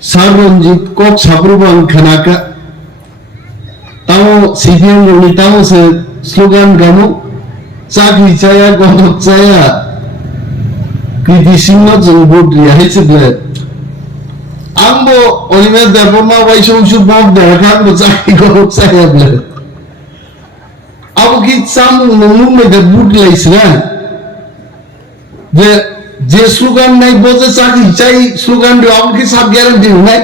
Sarwanjit kok sapruban khanaka tao CPM goni tao se slogan gamo chakri chaya godok chaya kriti singh jong bot ria hechble ambo oime deborma waisong su bot dekhang bo chakri godok chaya ble abo ki samu nungmung me de bot laisra যে slogan নাই বোঝে চাকরি চাই slogan দিও আমাকে সব guarantee নাই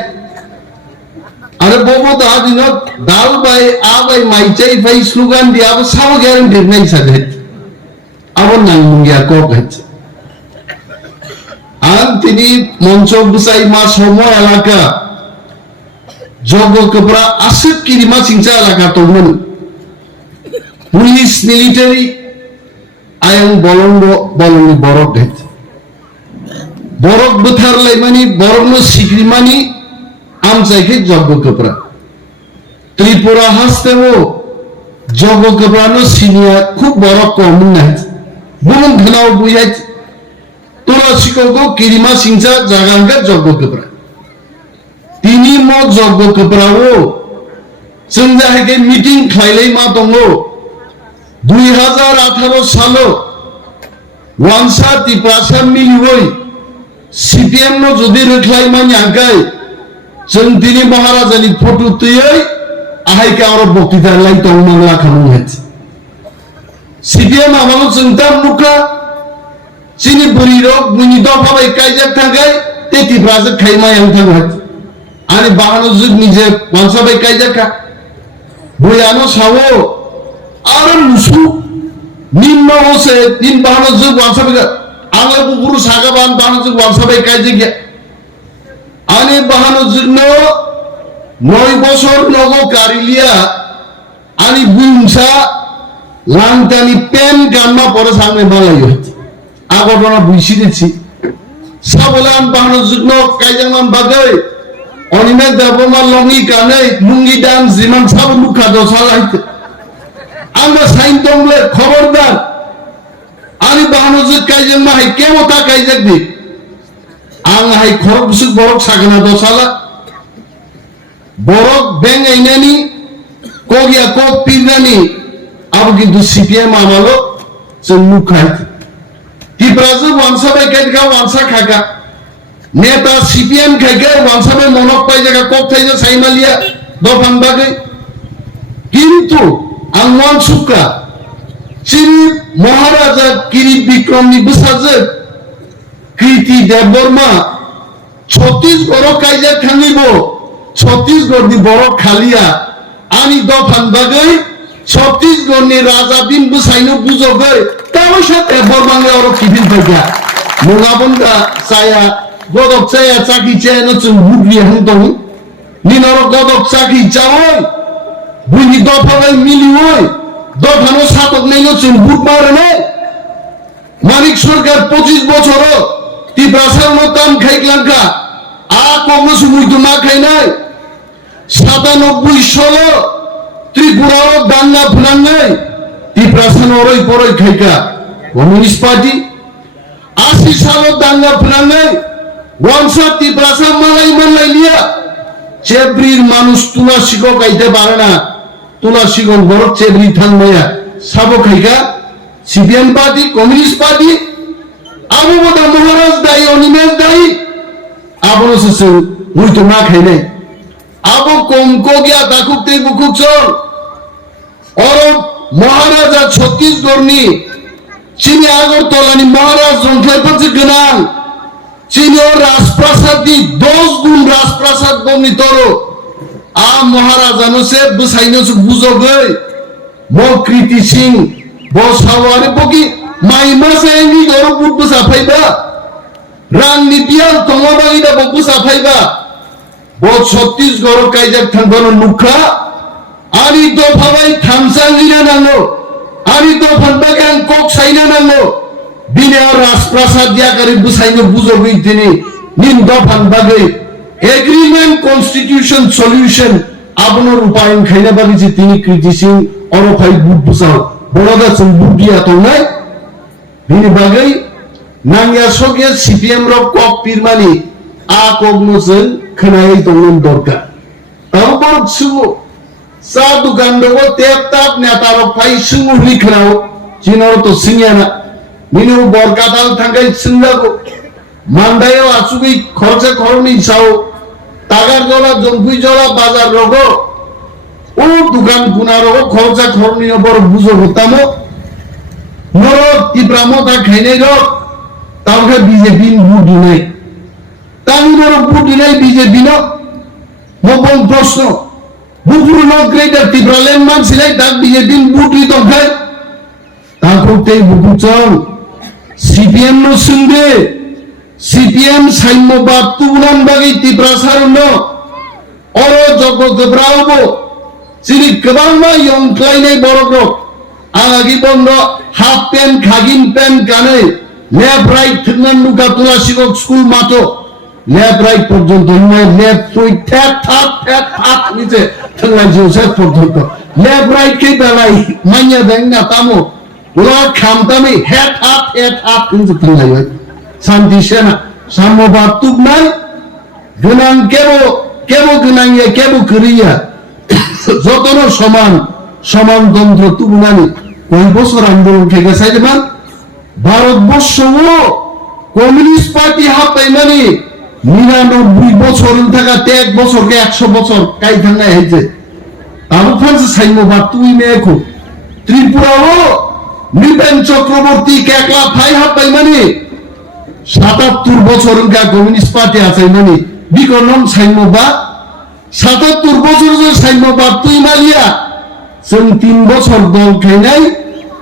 আরে ববো তো আদিনত ডাল বাই আ বাই মাই চাই ভাই স্লোগান দি আব সব গ্যারান্টি নাই সাথে আবার নাম মুঙ্গিয়া কক আছে আর তিনি মঞ্চ বুসাই মা সময় এলাকা জগ কপরা আসিফ কিরিমা সিংচা এলাকা তখন পুলিশ মিলিটারি আয়ং বলঙ্গ বলঙ্গি বরক গেছে বরক বুথার লাইমানি বরক সিক্রিমানি আমচাইকে জগ কপরা ত্রিপুরা হাসতেও জগ কপরানো সিনিয়া খুব বরক কম নাই বুলুং ঘনাও বুঝাই তুলসীকো কিরিমা সিংচা জাগাঙ্গা জগ কপরা তিনি ম জগ কপরাও जों जाहाथे मिटिं खालायलाय मा दङ 2018 सालो वानसा तिप्रासा मिलिवै सीपीएम नो जुदि रख्लाय मानि आगाय जों दिनै महाराजानि फटो तयै आहायका आरो बक्तिता लाय दं मंगला खामु हेत सीपीएम आमानो जों दा मुखा चिनि बुरि रक मुनि दफाबाय कायजाक थांगाय ते तिप्रासा खायमा यां थांगाय आनि बाहानो जुग निजे वानसा बाय कायजाका बुयानो सावो आरो मुसु निम्न होसे दिन बाहानो जुग वानसा बाय आंले बुबुरु सागाबान बाहानो जुग वानसा बाय कायजाक आनि बाहानो जुगनो 9 বছর नगो कारिलिया आनि बुंसा लांटानि पेन गानना परे सामने बालायो आगरना बुइसिदिछि साबलान बाहानो जुगनो कायजांमान बागै अनिमे दाबमा लंगि कानै लुंगि दान जिमान साब लुखा दसालाइते आंगा साइन दंले खबरदार आनि बाहानो जुग कायजां माहाय केमता कायजाक दि आं हाय खरक बुसुक बरक सागना दसाला बरक बेंग आइनानि कगिया कक पिरनानि अब किन्तु सीपीएम आमालो जों लुखाय तिप्राजु वानसा बाय कायगा वानसा खागा नेता सीपीएम खायगा वानसा बाय मनक पाय जागा कक थाइजा साइमालिया दफान बागै किन्तु आं वान सुका चिनि महाराजा किरीट बिक्रमनि बुसाजो कृति देबबर्मा छत्तीसगढ़ कायजा थांगिबो छत्तीसगढ़नि बरक खालिया आनि दफान बागै छत्तीसगढ़नि राजा बिन बुसाइनो बुजोगै तावैसा देबबर्मानि अर किबिन फैगा मुगाबन्दा साया गदक साया चाकी चेनो जों बुग्रि हंदों निनर गदक चाकी चावै बुनि दफाबाय मिलिवै दफानो सातक नाइनो जों बुट मारने मानिक सरकार 25 বছর तिप्रासार मतान खाइग्लांका आ कग्नो सुमुइदुमा खाइनाय 97 साल त्रिपुरा दांगा फुनांगै तिप्रासार ओरै परै खाइका कम्युनिस्ट पार्टी 80 साल दांगा फुनांगै वानसा तिप्रासार मालाय मानलायलिया चेब्रिर मानुष तुलासिको गायते पारेना तुलासिको बरक चेब्रि थांनाया साबो खाइका सीपीएम पार्टी कम्युनिस्ट पार्टी आबो बदा महाराज दाई अनिमेश दाई आबो ससु मुइतो मा खाइनाय आबो कमको गया दाकुकते बुकुक चल और महाराजा छत्तीसगढ़नि चिनि आगरतलानि महाराज जंख्लायफोरजो गोनां चिनि राजप्रासादनि 10 गुण राजप्रासाद दंनि तरो आ महाराजानो से बुसाइनो से बुजोगै मो कृति सिंह बसावारि बगि माइमा साइनि दरो बुट बुसा फाइबा रांनि बियाल तंगबागिदा बुसा फाइबा बो छत्तीसगढ़ कायजाक थांबानो नुखा आरि दफाबाय थामसांगिना नांगौ आरि दफान बागान कक साइना नांगौ बिने राजप्रासाद याकारि बुसाइनो बुजोगै दिनि निन दफान बागै एग्रीमेंट कन्स्टिट्यूशन सल्यूशन आबनो रूपायन खाइना बागै जे तिनि कृति सिंह अरफाय बुट बुसाव बड़दा जों बुगिया तंनाय बिनि बागै नांगिया सगे सीपीएम रो कक पिरमानि आ कगनो जों खोनायै दंमोन दरकार তারপর সুবো চা দোকান দেব তেপ তাপ নেতারক ফাই সুমুহলি খেলাও চিনর তো সিংয়ানা মিনু বরকাতাল থাকাই সিংলাগো মান্দায়ও আসুবি খরচে খরনি চাও টাকার জলা জম্পুই জলা বাজার রগ ও দোকান গুনা রগ খরচা খরনি বড় বুঝো হতামো নরক তীব্রামো তা খাইনে রক তাওকে বিজেপি ভোট নাই তামিলর ভোট নাই বিজেপি ন মবন প্রশ্ন বুকুর ন গ্রেটার তীব্রালেন মানসিলাই তাক বিজেপি ভোট লি দখাই তাকতে বুকুচং সিপিএম নো সুন্দে সিপিএম সাইমবাদ তুগুনান বাগি তীব্রাসার ন অর জগ গব্রাওবো সিরি গবাংমা ইয়ংক্লাইনাই বড়গ্রক आगागी बंद हाफ पेन खागिन पेन गाने लेफ्ट राइट थंगन नुका तुलासिगो स्कूल मातो लेफ्ट राइट पर्यंत नय लेफ्ट सुई थैप निचे थंगला जोसे पर्यंत लेफ्ट राइट के बेलाई मान्या देंगा तामो उला खामतामी हेड हाफ निचे थंगला शांति सेना सामोबा तुगनाय गनां केबो गनां या केबो करिया যতনো সমান তন্ত্র তুগুনানি কয় বছর আন্দোলন থেকে চাইলেন ভারতবর্ষ কমিউনিস্ট পার্টি হাতাইমানি 99 বছর থাকা 1 বছরকে 100 বছর কাই থাঙ্গা হইছে তারও ফান্স সাইমবা তুই মেখো ত্রিপুরাও নিপেন চক্রবর্তী কেকলা ফাই হাতাইমানি 77 বছর কা কমিউনিস্ট পার্টি আছে মানে বিকরণ সাইমবা 77 বছর যে সাইমবা তুই মালিয়া जों 3 বছর দল খাইনাই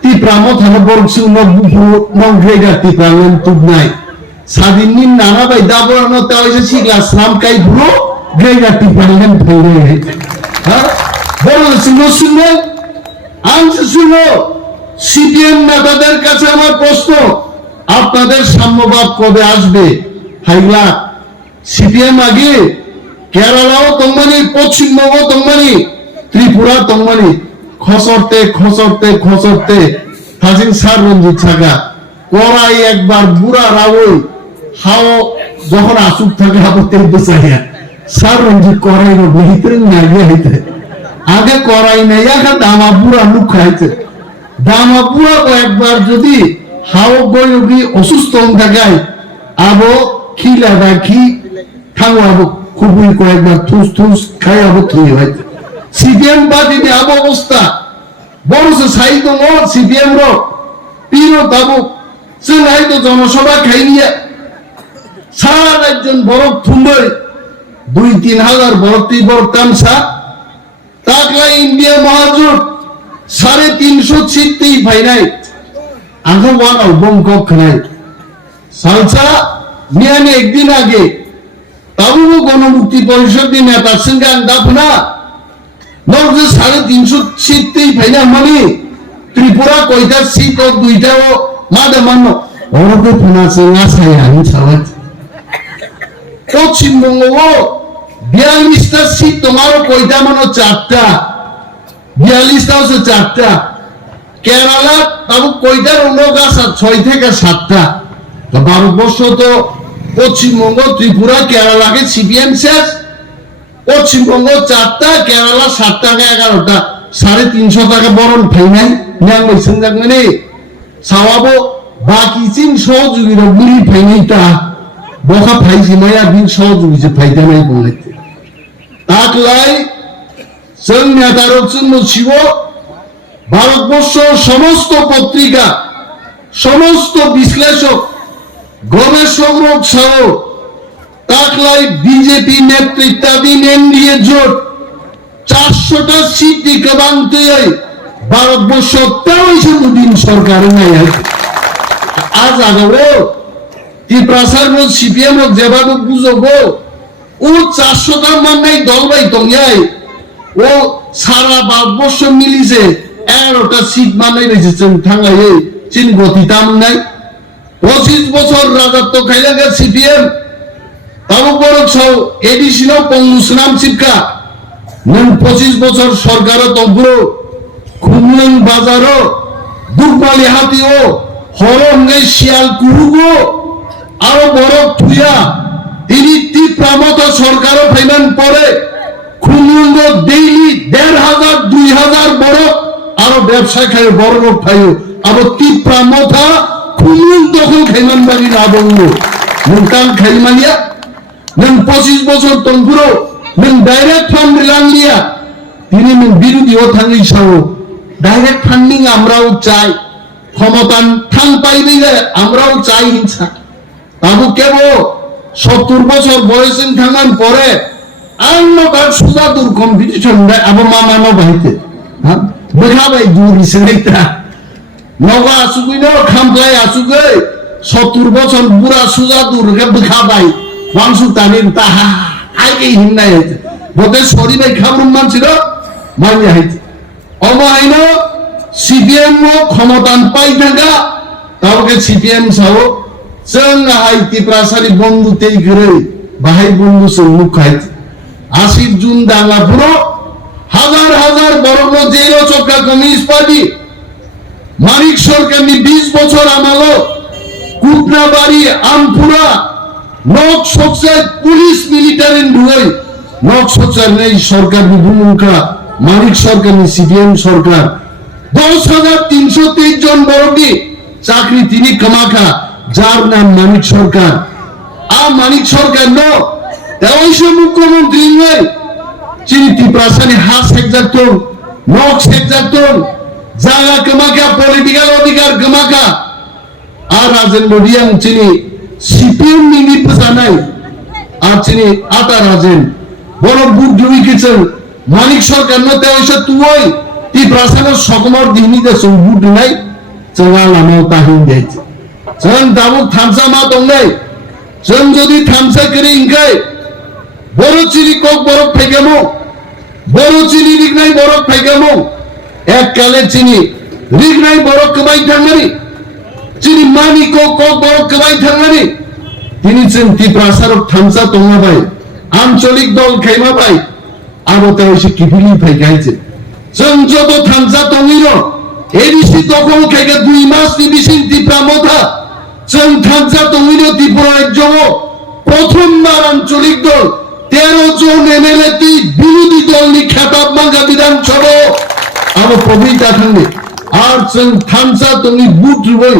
তীব্রামো থানা বরসু নগ্রেগা তীব্রালেন তুবনাই স্বাধীননি নানা বাই দাবরানো তাইছে সিগলা সাম কাই ব্রো গ্রেগা তীব্রালেন ফেরে হইছে হ্যাঁ বড় শুনো আনছে শুনো সিপিএম নেতাদের কাছে আমার প্রশ্ন আপনাদের সাম্যবাদ কবে আসবে হাইলা সিপিএম আগে কেরালাও তংমানি পশ্চিমবঙ্গ তংমানি ত্রিপুরা তংমানি খসরতে হাজিন সার রঞ্জিত ছাগা করাই একবার বুড়া রাওই হাও যখন আসুক থাকে আপত্তি বসাইয়া সার রঞ্জিত করাই নো বহিতে নাগে হইতে আগে করাই নাই আগে দামা বুড়া মুখ খাইছে দামা বুড়া একবার যদি হাও গয়ুগি অসুস্থ থাকায় আবো খিলা রাখি খাওয়াবো খুবই কয়েকবার থুস খাইয়াবো থুই হইতে সিপিএম পার্টি আবো অবস্থা বড় সাহিত্য সিপিএম র পিরো তাবো সাহিত্য জনসভা খাইনিয়া সারা রাজ্যন বরফ থুম্বই 2-3 হাজার বড় তামসা তাকলা ইন্ডিয়া মহাজোট 350 সিটই ফাইনাই আগে ওয়ান বংকক খাই সালসা মিয়ানে একদিন আগে তাবু গণমুক্তি পরিষদ নেতা সিংগাং দাফনা নরজে 350 সিটই ফাইনা মানে ত্রিপুরা কয়টা সিট ও দুইটা ও মাদে মানো ওরকে ফোনাছে না ছাই আমি ছাওয়াত পশ্চিমবঙ্গ 42টা সিট তোমার কয়টা মানো 4টা 42টা হচ্ছে 4টা কেরালা তাবু কয়টা লোক আছে 6 থেকে 7টা তো ভারতবর্ষ তো পশ্চিমবঙ্গ ত্রিপুরা কেরালাকে সিপিএম শেষ পশ্চিমবঙ্গ 4টা কেরালা 7 টাকা 11টা 350 টাকা বরণ ফাইনাই নিয়াং বৈসং জাগনে সাওয়াবো বাকি চিন সহযোগীরা বুড়ি ফাইনাইটা বকা ফাইছি মায়া বিন সহযোগী যে ফাইদা নাই বলতে তাকলাই जों নেতারক জন্য শিব ভারতবর্ষ সমস্ত পত্রিকা সমস্ত বিশ্লেষক গবেষক সহ তাকলাই বিজেপি নেতৃত্বাধীন এনডিএ জোট 400টা সিট দিকবান্তে ভারতবর্ষ 23 দিন সরকার নাই আজ আগাবো ত্রিপ্রাসার সিপিএম যেভাবে বুঝবো ও 400টা মান নাই দল বাই তংয়াই ও সারা ভারতবর্ষ মিলিছে 11টা সিট মানে রয়েছে থাঙ্গাই চিন গতি দাম নাই 25 বছর রাজত্ব খাইলাগে সিপিএম তাবো বড় সব এডিশন পঙ্গুসনাম শিক্ষা নন 25 বছর সরকার তব্রো খুমলং বাজারো দুগমালি হাতিও হরঙ্গে শিয়াল কুরুগো আরো বড় থুয়া তিনি তীব্রামত সরকারও ফাইনান পরে খুলুন্দ ডেইলি ১,৫০০ ২,০০০ বড় আরো ব্যবসা খায় বড় লোক খায় আবার তীব্রামথা খুলুন তখন খাইমান বাড়ি না বললো মুলতান খাইমানিয়া নং ২৫ বছর তঙ্গুরো নং ডাইরেক্ট ফান্ড লাঙ্গিয়া তিনি বিরোধীও থাঙ্গি সাও ডাইরেক্ট ফান্ডিং আমরাও চাই ক্ষমতান থান পাইবে আমরাও চাই হিংসা তাবু কেব ৭০ বছর বয়সেন থাঙ্গান পরে আন্নকার সুজা দূর কম্পিটিশন দেয় আবার মামানো বাড়িতে হ্যাঁ বেখাবাই দূর হিসেবে নগা আসুকই ন খামপ্লাই আসুকে ৭০ বছর বুড়া সুজা দূর বেখাবাই মাংস টানিন তাহা আইকে হিন্নাই হইতে বোধে শরীরে খামরুম মানছিল মাইনে হইতে অমাইন সিপিএম ক্ষমতান পাই থাকা তাওকে সিপিএম সাও जों हाइती प्रासारी बंधु तेई करे बाहाय बंधु से मुख हाइती 80 जून दांगापुरो हजार हजार बरग जेल चक्का कम्युनिस्ट पार्टी मानिक सरकार नि 20 বছর আমালো কুটনাবাড়ি আমপুরা নক সকসে পুলিশ মিলিটারি ঢুই নক সকসে নেই সরকার नि ভূমিকা মানিক সরকার नि সিপিএম সরকার 10,323 জন বরগি চাকরি তিনি কামাখা যার নাম মানিক সরকার মানিক সরকার মুখ্যমন্ত্রী নয় চিনি প্রাসানি হাস একজাক্টন নক্স একজাক্টন জায়গা কমাকা পলিটিক্যাল অধিকার কমাকা আর রাজেন মডিয়াং চিনি সিপিএম নিনি পছানাই আর চিনি আতা রাজেন বড় বুক জুই কিছেন মানিক সরকার নতে ওইসে তুই তি প্রাসানের সকমর দিনিতে বুট নাই চলা লামাও তাহিন যাইছে जों दाबो थामसा मा दंनै जों जदि थामसा करि इंखाय बरो चिनि कक बरक फाइगामो बरो चिनि रिगनाय बरक फाइगामो एक काले चिनि रिगनाय बरक कबाय थांनानि चिनि मानि कक बरक कबाय थांनानि तिनि जों तिप्रासारक थामसा दंबाय आंचलिक दल खायमाबाय आबोते एसे किफिलि फाइगायছে जों जतो थामसा दंइरो एडिसि तखन खायगा 2 मास नि बिसिन तिप्रामथा जों थामसा दंइरो त्रिपुरा राज्य प्रथमबार आंचलिक दल 13 জন एमएलए ती বিরোধী দল नि খেতাব মাঙ্গা বিধানসভা আরো প্রবীতা থাঙ্গে আর जों थामसा दंनि বুট রই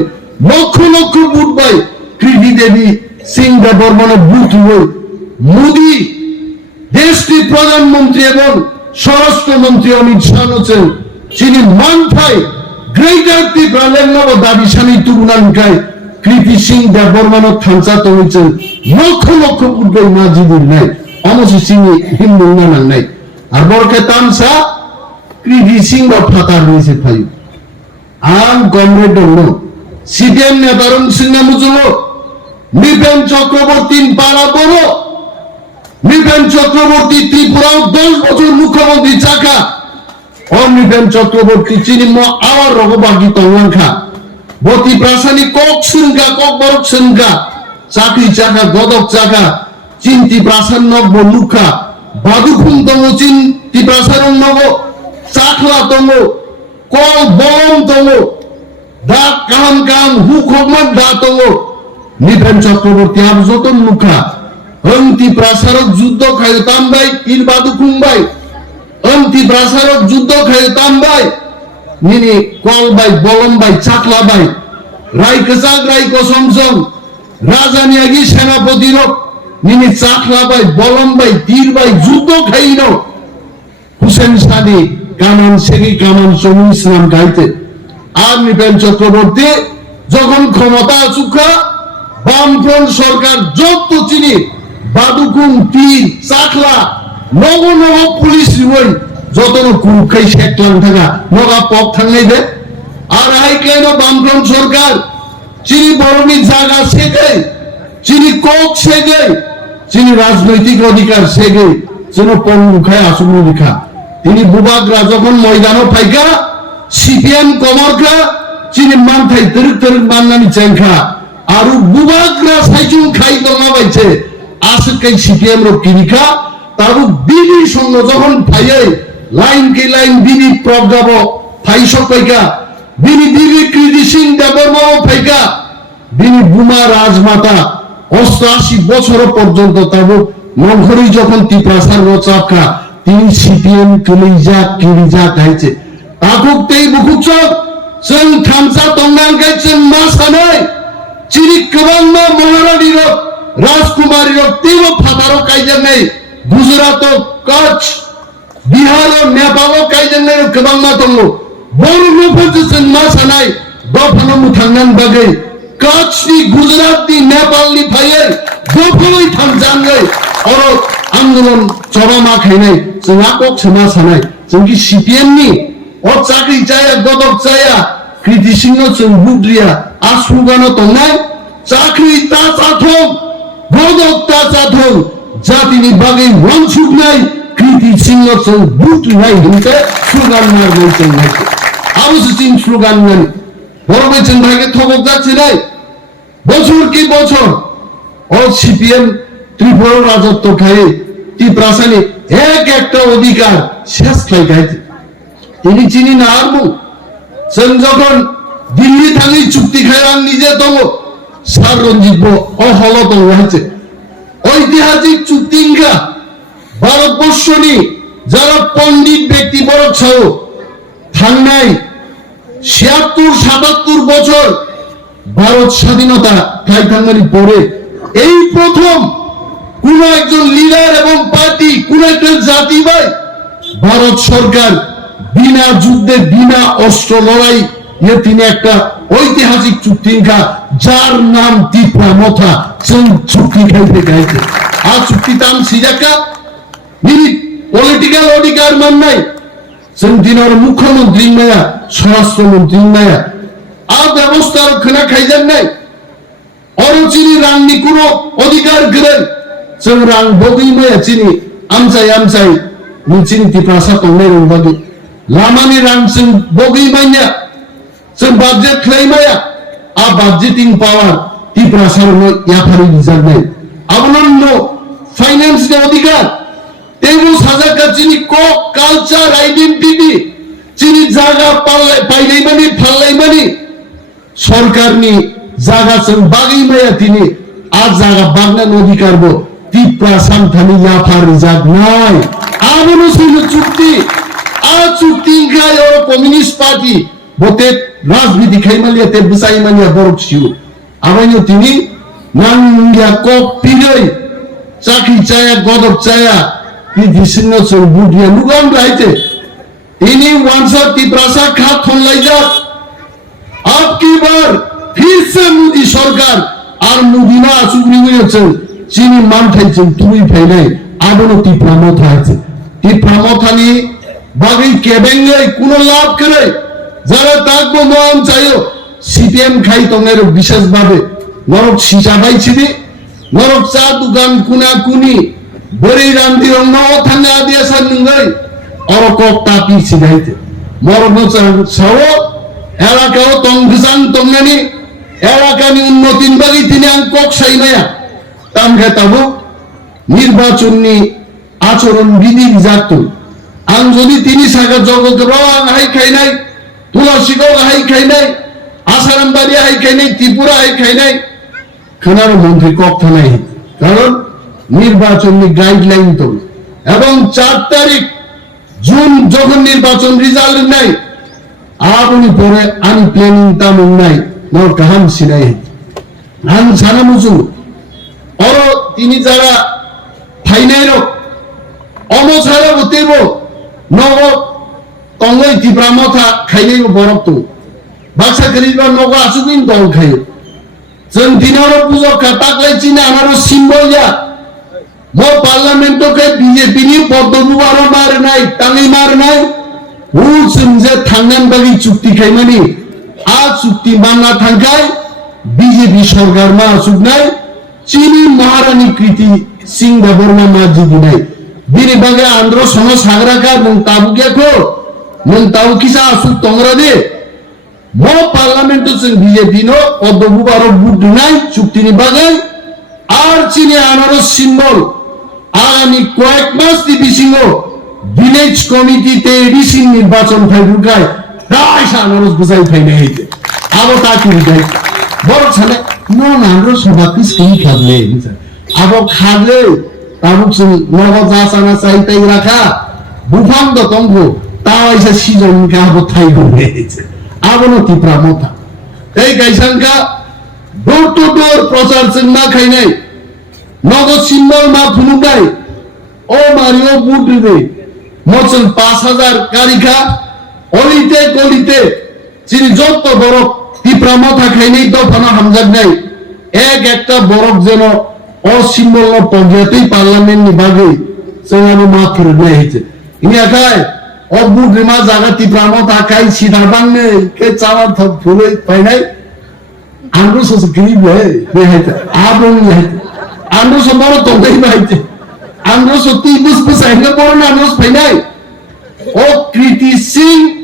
লক্ষ লক্ষ বুট বাই কৃতি দেবী সিং বর্মন বুট রই মোদি দেশটির প্রধানমন্ত্রী এবং স্বরাষ্ট্রমন্ত্রী অমিত শাহ হচ্ছেন যিনি মানফাই গ্রেটার ত্রিপুরার নব দাবি স্বামী তুগুনানকায় কৃতি সিং বর্মন থামসা তমিছেন লক্ষ লক্ষ বুট মাজিদুর নাই অমসি সিং হিন্দু নানান নাই আর বরকে তামসা কৃতি সিং ফাতা রয়েছে ফাই আম কমরেড হলো সিপিএম নেতারং সিংনা মুজুলো নিপেন চক্রবর্তী পাড়া বড় নিপেন চক্রবর্তী ত্রিপুরা 10 বছর মুখ্যমন্ত্রী চাকা অনিপেন চক্রবর্তী চিনি আওয়ার রগবাগি তংলাংখা বতি প্রাসানি কক সুনকা কক বরক সুনকা চাকরি চাকা গদক চাকা চিন্তি প্রাসান নব লুখা বাদুকুম তঙ্গ চিন্তি প্রাসারং নব চাকলা তঙ্গ কল বলম তঙ্গ দা কাম কাম হুকমত দা তঙ্গ নিপেন চক্রবর্তী আব যতন লুখা অন্তি প্রাসারক যুদ্ধ খায়তাম বাই পীর বাদুকুম বাই অন্তি প্রাসারক যুদ্ধ খায়তাম বাই নিনি কল বাই বলম বাই চাকলা বাই রাই কসাক রাই কসমসম রাজানিয়াগি সেনাপতির নিনি চাকলা বাই বলম বাই তীর বাই যুদ্ধ খাইন হুসেন সাদি কামান সেগি কামান সমু ইসলাম গাইতে আর নিপেন চক্রবর্তী যখন ক্ষমতা চুখা বামফ্রন্ট সরকার যত চিনি বাদুকুম তীর চাকলা নব নব পুলিশ রই যতন কুখাই শেখলাম থাকা নগা পক থাঙ্গাই দে আর আই কেন বামফ্রন্ট সরকার চিনি বরণী জায়গা শেখে চিনি কক শেখে চিনি রাজনৈতিক অধিকার শেখে যেন পঙ্গুখায় আসুন লিখা তিনি বুবাগরা যখন ময়দানও ফাইকা সিপিএম কমরখা চিনি মান থাই তরিক তরিক মাননানি চেংখা আর বুবাগরা সাইজুন খাই দমা বাইছে আসুকাই সিপিএম র কিনিখা তারু বিবি সঙ্গ যখন ফাইয়ে লাইন কে লাইন বিবি প্রবগাব ফাই সকাইকা বিবি বিবি কৃতি সিং দেববর্মা ফাইকা বিবি বুমা রাজমাতা 88 বছর পর্যন্ত তাবো নগরী যখন ত্রিপ্রাসার চাপকা তিনি সিপিএম কলিজা কিরিজা খাইছে তাকুক তেই বুকুচক जों थामसा तंगांगाय जों मा सानै चिनि गोबां महारानी रक राजकुमारी रक तेबो फातारो कायजेननाय गुजरात कच्छ बिहार नेपाल कायजेननाय गोबां मा दङ बर'फोरजों जों मा सानै दफानो मुथांनान बागै कच्छनि गुजरातनि नेपालनि फायै दफायै थांजाङै अर आन्दोलन जमा खायनाय जोंहा कक समा सानै जोंनि सिपिएम नि और चाकरी जाया गदक जाया कृति सिंह जों बुद्रिया आसुगानो तंनाय चाकरी ता जाथों गदक ता जाथों जातिनि बागै वानसुगनाय कृति सिंह जों बुद्रिनाय हिंते स्लोगान मारनाय जों नायखो आबुसो जों स्लोगान नाय बर'बे जों भागे थबक जाथिनाय बछर की बछर और सीपीएम त्रिपुरा राजत्व खाय त्रिप्रासानि एक একটা অধিকার শেষ খাইছে তিনি চিনি না আরবো जों যখন দিল্লি থাকি চুক্তি খাইলাম নিজে দङ সার রঞ্জিত অহল দङ হয়েছে ঐতিহাসিক চুক্তিঙ্গা ভারতবর্ষনি যারা পণ্ডিত ব্যক্তি বড় ছাও থাংনাই ৭৬-৭৭ বছর ভারত স্বাধীনতা খাই থাঙ্গানি পরে এই প্রথম কোন একজন লিডার এবং পার্টি কোন একটা জাতি ভাই ভারত সরকার বিনা যুদ্ধে বিনা অস্ত্র লড়াই এ তিনি একটা ঐতিহাসিক চুক্তিঙ্গা যার নাম ত্রিপুরা মথা সেই চুক্তি খাইতে গাইছে আর চুক্তি তাম সিজাকা নিরি পলিটিক্যাল অধিকার মান নাই जों दिनर मुख्यमंत्री माया स्वराष्ट्र मंत्री माया आ व्यवस्था खोना खाइजेननाय अरचिनि रांनि कुनो अधिकार गैया जों रां बगै माया चिनि आमचाय मिथिनि त्रिप्रासा तंनाय रंबागै लामानि रां जों बगै माया जों बाजेट खालामनाया आ बाजेटिंग पावर त्रिप्रासानो याफारि बिजारनाय आबनन्द फाइनेंस नि अधिकार तेबो साजाका चिनि को कल्चर आइडेंटिटी चिनि जागा पाइनाय माने फालनाय माने सरकारनि जागा जों बागै माया तिनि आ जागा बागनाय अधिकारबो त्रिप्रासान थानि याफार जागनाय आबोनो सैनो चुक्ति आ चुक्ति गायो कम्युनिस्ट पार्टी बते राजनीति खाइमालिया ते बुसाइमालिया बरकसिउ आबायनो तिनि नांगिया को पिरै चाकि चाया गदक चाया कृतिसिंह जों बुद्धिया नुगाम राइते इन्हीं वांसा त्रिप्रासा खा थनलाइजा अब की बार फिर से मोदी सरकार और मोदी ना सुग्रीव जों चीनी मानथाय जों तुइ फैनाय आबोनो त्रिप्रामथा আছে त्रिप्रामथानि बागै केबेंगै कुनो लाभ करे যারা তাকবো মন চাইও সিপিএম খাই তংনের বিশেষ ভাবে নরক সিসাবাই ছিবি নরক চা দোকান কুনা কুনি বড়ি রান্দি রং থানা দিয়া সানঙ্গই অরকক তাপি সিগাইতে মরণ সাও এলাকাও তংগসান তংনানি এলাকানি উন্নতির বাগি তিনি আং কক সাইমায়া তামগে তাবো নির্বাচনী আচরণ বিধি জাত আং যদি তিনি সাগা জগৎ রং হাই খাইনাই তুলসীগাঁও হাই খাইনাই আসারামবাড়ি হাই খাইনাই ত্রিপুরা হাই খাইনাই খানার মন্ত্রী কক থানাই কারণ নির্বাচনী গাইডলাইন তো এবং 4 তারিখ জুন যখন নির্বাচন রেজাল্ট নাই আপনি পরে আমি প্ল্যানিং তামুং নাই নর কাহাম Sinai An Sana Muizzu or তিনি যারা ফাইনাইর অমছারা বতেব নগ তঙ্গই ত্রিপ্রামথা খাইলে বরফ তো বাক্সা করিবা নগ আসুকিন দল খাই जों दिनारो पुजो काटाकलाय चिना आनारो सिम्बल या मो पार्लियामेंट के बीजेपी नि पद्मबु बारो मारनाय तांगै मारनाय हु जों जे थांनान बागै चुक्ति खायमानि आ चुक्ति मानना थांखाय बीजेपी सरकार मा सुगनाय चीनी महारानी कृति सिंह बर्मा मा जिगिनाय बिनि बागै आंध्र समाज हाग्राका नों ताबुगियाखौ नों ताउ किसा असु तंग्रा दे मो पार्लियामेंट जों बीजेपी नो पद्मबु बारो बुदनाय चुक्तिनि बागै आर चिनि आनारो सिम्बल आगामी कয়েক মাস दिबिसिङो ভিলেজ কমিটিতে এডিসি নির্বাচন ফাইলুকায় প্রায় আনারস বুঝাই ফাইনে হইতে আরো তা কি গাই বড় ছানে nandro sobakis kini khadle abo khadle tabuk sun nogo jasana sai tai rakha bufang do tonggo taw isa sijon ka abo thai gole abo no tipra mota ei gaisangka door to door prochar chingma khainai nogo symbol ma phulungai o mario budre mochon 5000 karika olite golite chini jotto borok tipra mota khainai do phana hamjak nai ek ekta borok jeno o symbol no pogyatai parliament ni bage sengabo ma phurne hiche ini akai o budre ma jaga tipra mota kai sidar bangne ke chawa thok phulei painai andro so grib hai ne hai abon hai andro so boro to dei bai andro so ti bus bus ainga boro na andro painai o kriti singh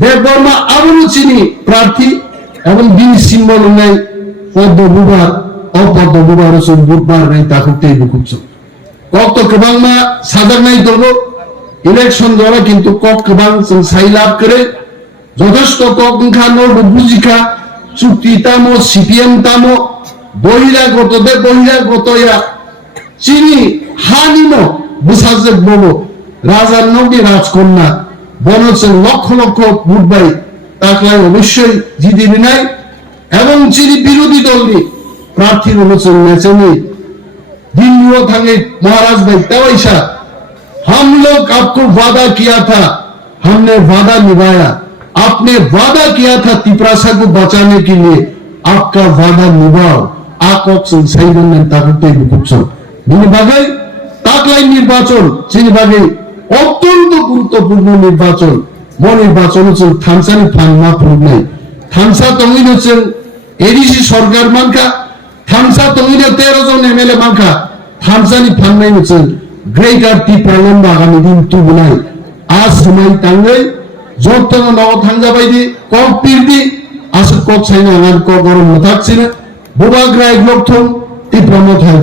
Debbarma আবরুচিনি প্রার্থী এবং দিন symbol নাই পদ্মবিভাগ অপদ্মবিভাগ রসুন বুধবার নাই তাকুতেই বুকুচ্ছ কত কেবাংমা সাদার নাই দলব ইলেকশন দ্বারা কিন্তু কক কেবাং সাইলাভ করে যথেষ্ট কক খানো বুঝিকা চুক্তি তামো সিপিএম তামো বহিরাগত চিনি হানিনো বুঝাজে বলো রাজার নবী রাজকন্যা বনছেন লক্ষ লক্ষ ভোট ভাই তাকে অবশ্যই জিতিয়ে নাই এবং যিনি বিরোধী দলনি প্রার্থী বলেছেন নেচেনি दिल्ली थांगे महाराज भाई तवैसा हम लोग आपको वादा किया था हमने वादा निभाया आपने वादा किया था तिपरासा को बचाने के लिए आपका वादा निभाओ आकॉक्सन साइडन ताकुते बुकुचन बिनि बागै ताकलाई निर्वाचन जिनि बागै অত্যন্ত গুরুত্বপূর্ণ নির্বাচন নির্বাচন হচ্ছে থানসানি ফান না ফুরনাই থানসা তঙ্গিন হচ্ছেন এডিসি সরকার মানকা থানসা তঙ্গিনে 13 জন এমএলএ মানকা থানসানি ফান নাই হচ্ছেন গ্রেটার টিপ্রালম্ব আগামী দিন তুবনাই আজ সময় তাঙ্গে যতন নব থাঙ্গা বাইদি কক পিরদি আসল কক ছাইনা আগান ক গরম থাকছে না বুবাগ্রা এক লক্ষ টিপ্রামত হয়